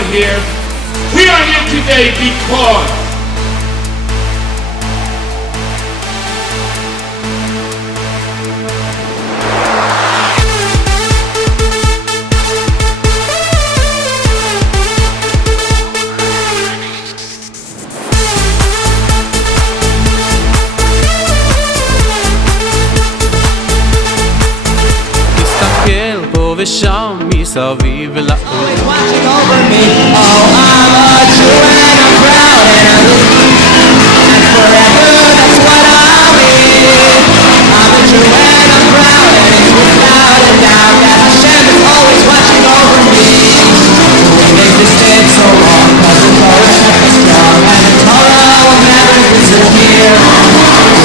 are here. We are here today because ושם מסביב לעולם watching over me. Oh, I'm a Jew and I'm proud and forever that's what I'll be. I'm a Jew and I'm proud and it's without a doubt that Hashem is always watching over me. We've existed so long because the Torah kept us strong and the Torah will never disappear.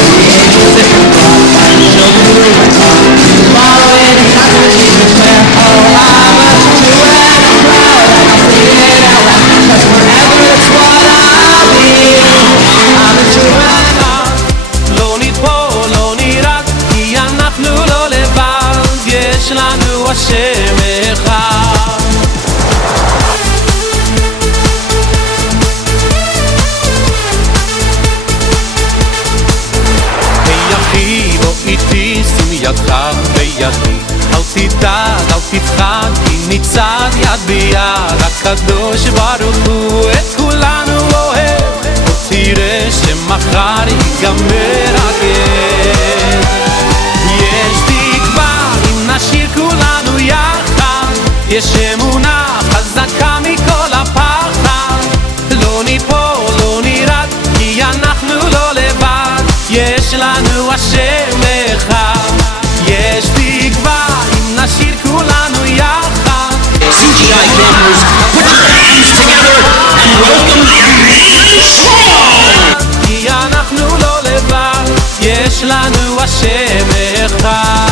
The angels in the flock and the children who were taught to follow it and not to even clear. Oh, I'm a Jew and I'm proud and I'll say it out loud cause forever it's what I'll be. I'm a Jew and לא נתפור, לא נירק, כי אנחנו לא לבד, יש לנו השם אחד. היי אחי, בוא איתי, שים ידך בידי, אל תדאג, אל תפחד, כי ניצד יד ביד, הקדוש ברוך הוא את כולנו אוהב, תראה שמחר ייגמר הגט. יש תקווה אם נשאיר כולנו יחד, יש אמונה חזקה מכל הפחד, לא ניפול, לא נירד, כי אנחנו לא לבד, יש לנו השם אחד. יש תקווה אם נשאיר כולנו יחד. CGI cameras, put your hands together and welcome Strong! כי אנחנו לא לבד, יש לנו השם אחד.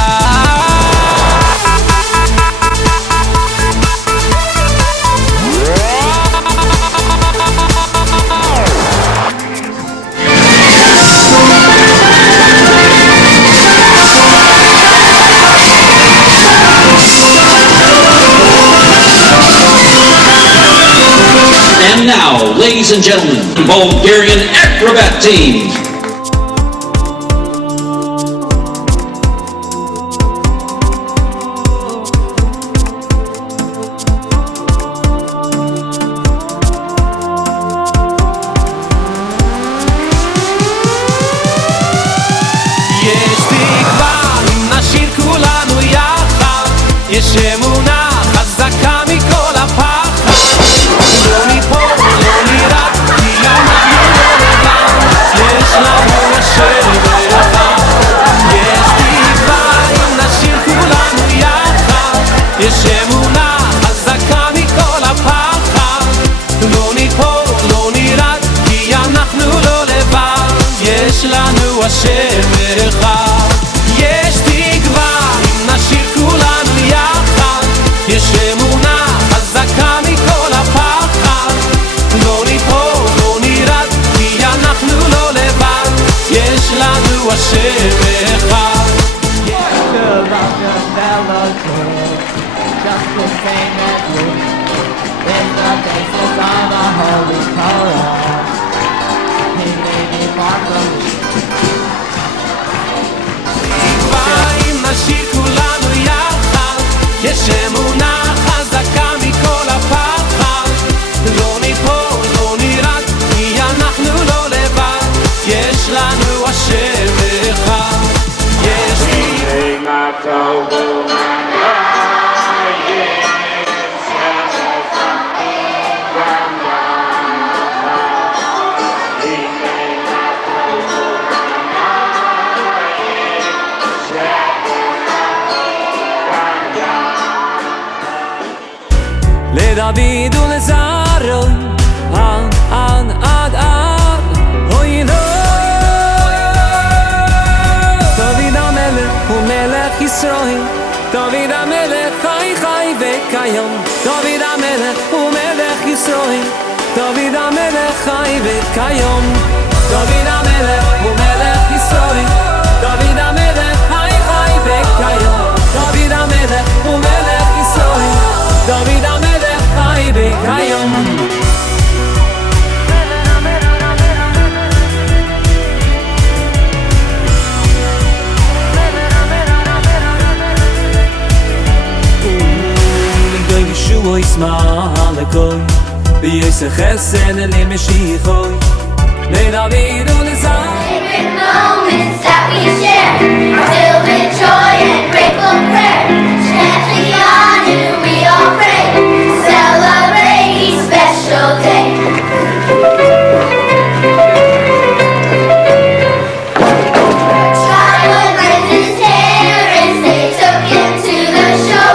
And now, ladies and gentlemen, Bulgarian acrobat team. יש תקווה אם נשאיר כולנו יחד, יש אמונה חזקה מכל הפחד, לא ניפול, לא נירד, כי אנחנו לא לבד, יש לנו השם אחד. יש תקווה אם נשאיר כולנו יחד, יש אמונה חזקה מכל הפחד, לא ניפול, לא נירד, כי אנחנו לא לבד, יש לנו השם אחד. יש תקווה אם נשאיר כולנו יחד, יש אמונה חזקה מכל הפחד, לא ניפול, לא נירד, כי אנחנו לא לבד, יש לנו השם אחד. just the same as you. In the basis of the Holy Torah, He may be far from me. תקווה אם נשאיר כולנו יחד, יש אמונה חזקה מכל הפחד, לא ניפול, לא נירד, כי אנחנו לא לבד, יש לנו השם אחד. יש לדוד ולזרעו עד אוי לא. דוד המלך הוא מלך ישראל, דוד המלך חי וכיום, דוד המלך הוא מלך ישראל, דוד המלך חי וכיום, דוד המלך הוא מלך ישראל, דוד המלך חי וכיום, דוד המלך הוא מלך ישראל, דוד המלך חי וכיום. Malakoi B'yoseh chesed elim Mashiachoi Leila v'yidu l'zah Sacred moments that we share are filled with joy and grateful prayer. Shnechianu, we all pray, celebrate each special day. Child brings his parents, they took him to the show,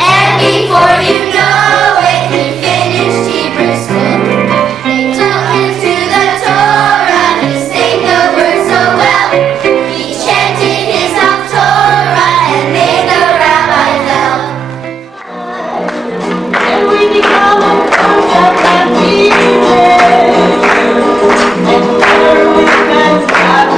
and before you know it, he finished Hebrew school. They took him to the Torah, he sang the words so well. He chanted his Haftorah and made the rabbi bell. And we become a part of that weekend. And together we can stop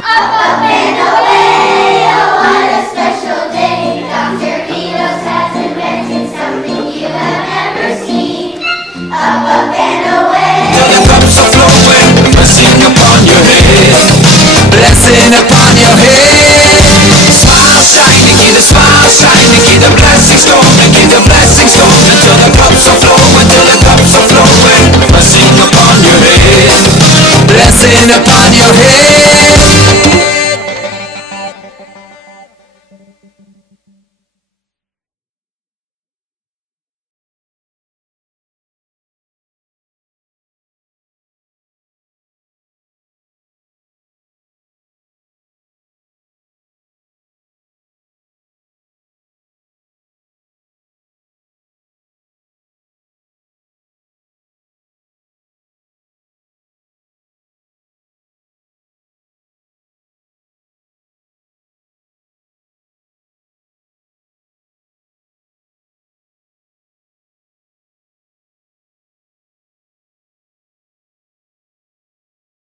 Up and away, oh what a special day. Dr. Vinos has invented something you have never seen. Up and away. Till the cups are flowing, blessing upon your head, blessing upon your head. Smile shining, keep the blessings going.